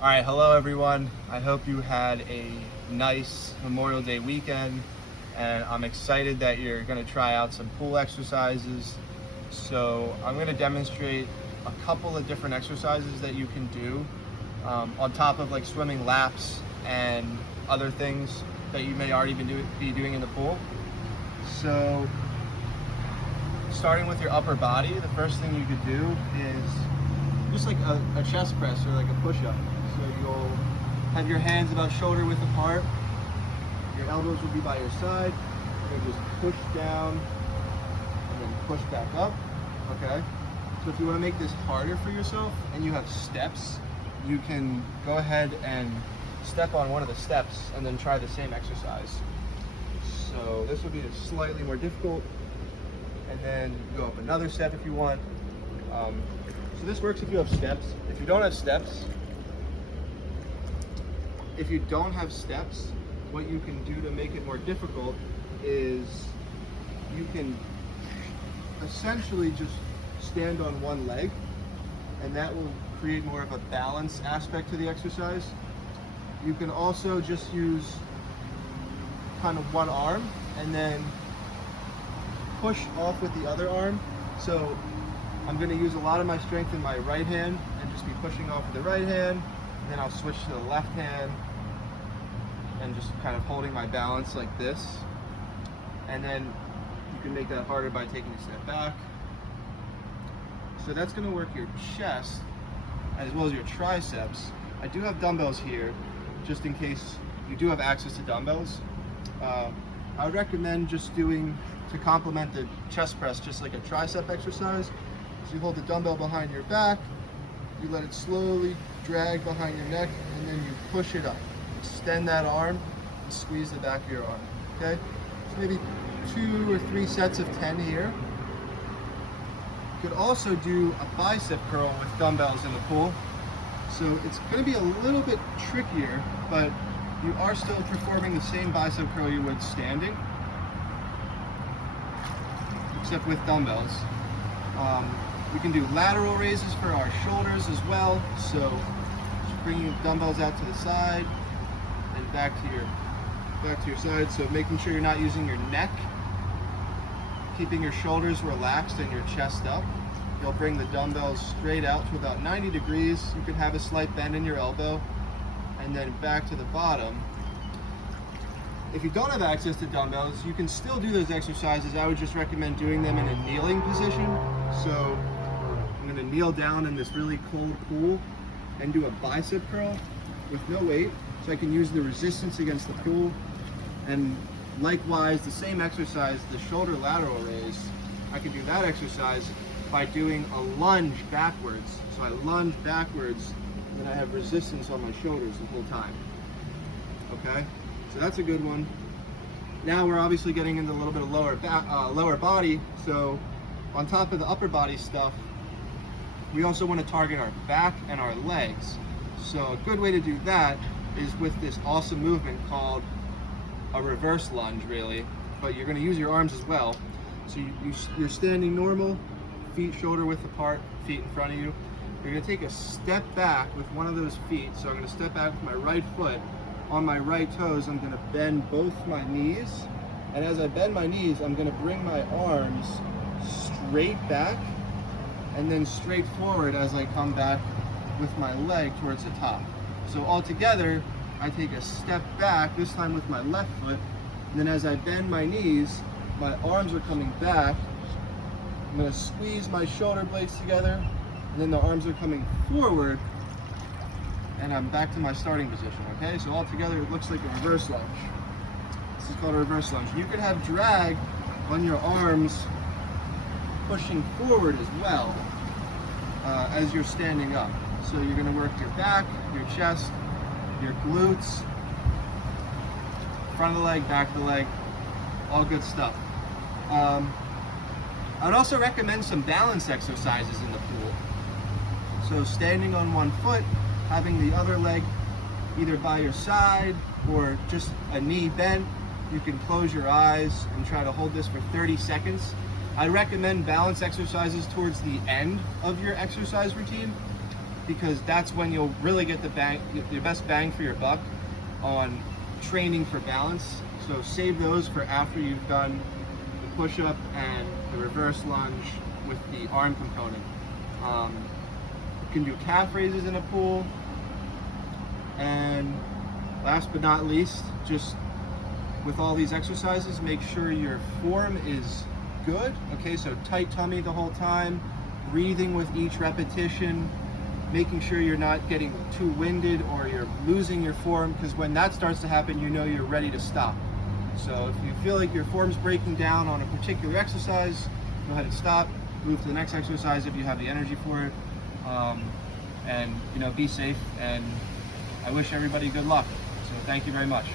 All right, hello everyone. I hope you had a nice Memorial Day weekend, and I'm excited that you're going to try out some pool exercises. So I'm going to demonstrate a couple of different exercises that you can do on top of like swimming laps and other things that you may already be doing in the pool. So starting with your upper body, the first thing you could do is just like a chest press or like a push-up. So you'll have your hands about shoulder width apart. Your elbows will be by your side. You're gonna just push down and then push back up. Okay. So if you want to make this harder for yourself and you have steps, you can go ahead and step on one of the steps and then try the same exercise. So this would be slightly more difficult, and then go up another step if you want. So this works if you have steps. If you don't have steps, what you can do to make it more difficult is you can essentially just stand on one leg, and that will create more of a balance aspect to the exercise. You can also just use kind of one arm and then push off with the other arm. So I'm going to use a lot of my strength in my right hand and just be pushing off with the right hand, and then I'll switch to the left hand and just kind of holding my balance like this. And then you can make that harder by taking a step back. So that's going to work your chest as well as your triceps. I do have dumbbells here just in case you do have access to dumbbells. I would recommend just doing, to complement the chest press, just like a tricep exercise. So you hold the dumbbell behind your back, you let it slowly drag behind your neck, and then you push it up. Extend that arm and squeeze the back of your arm. Okay? So maybe 2 or 3 sets of 10 here. You could also do a bicep curl with dumbbells in the pool. So it's going to be a little bit trickier, but you are still performing the same bicep curl you would standing, except with dumbbells. We can do lateral raises for our shoulders as well. So just bringing your dumbbells out to the side and back to your side. So making sure you're not using your neck, keeping your shoulders relaxed and your chest up. You'll bring the dumbbells straight out to about 90 degrees. You can have a slight bend in your elbow, and then back to the bottom. If you don't have access to dumbbells, you can still do those exercises. I would just recommend doing them in a kneeling position. So I'm gonna kneel down in this really cold pool and do a bicep curl with no weight, so I can use the resistance against the pool. And likewise, the same exercise, the shoulder lateral raise, I can do that exercise by doing a lunge backwards. So I lunge backwards, and then I have resistance on my shoulders the whole time. Okay, so that's a good one. Now we're obviously getting into a little bit of lower body. So on top of the upper body stuff, we also want to target our back and our legs. So a good way to do that is with this awesome movement called a reverse lunge, really, but you're going to use your arms as well. So you're standing normal, feet shoulder width apart, feet in front of you. You're going to take a step back with one of those feet. So I'm going to step back with my right foot. On my right toes, I'm going to bend both my knees. And as I bend my knees, I'm going to bring my arms straight back and then straight forward as I come back with my leg towards the top. So all together, I take a step back, this time with my left foot. And then as I bend my knees, my arms are coming back. I'm going to squeeze my shoulder blades together, and then the arms are coming forward, and I'm back to my starting position. Okay, so all together it looks like a reverse lunge. This is called a reverse lunge. You could have drag on your arms pushing forward as well as you're standing up. So you're going to work your back, your chest, your glutes, front of the leg, back of the leg, all good stuff. I would also recommend some balance exercises in the pool. So standing on one foot, having the other leg either by your side or just a knee bent. You can close your eyes and try to hold this for 30 seconds. I recommend balance exercises towards the end of your exercise routine. because that's when you'll really get your best bang for your buck on training for balance. So save those for after you've done the push-up and the reverse lunge with the arm component. You can do calf raises in a pool. And last but not least, just with all these exercises, make sure your form is good. Okay, so tight tummy the whole time, breathing with each repetition, making sure you're not getting too winded or you're losing your form, because when that starts to happen, you know you're ready to stop. So if you feel like your form's breaking down on a particular exercise, go ahead and stop, move to the next exercise if you have the energy for it, and be safe. And I wish everybody good luck. So thank you very much.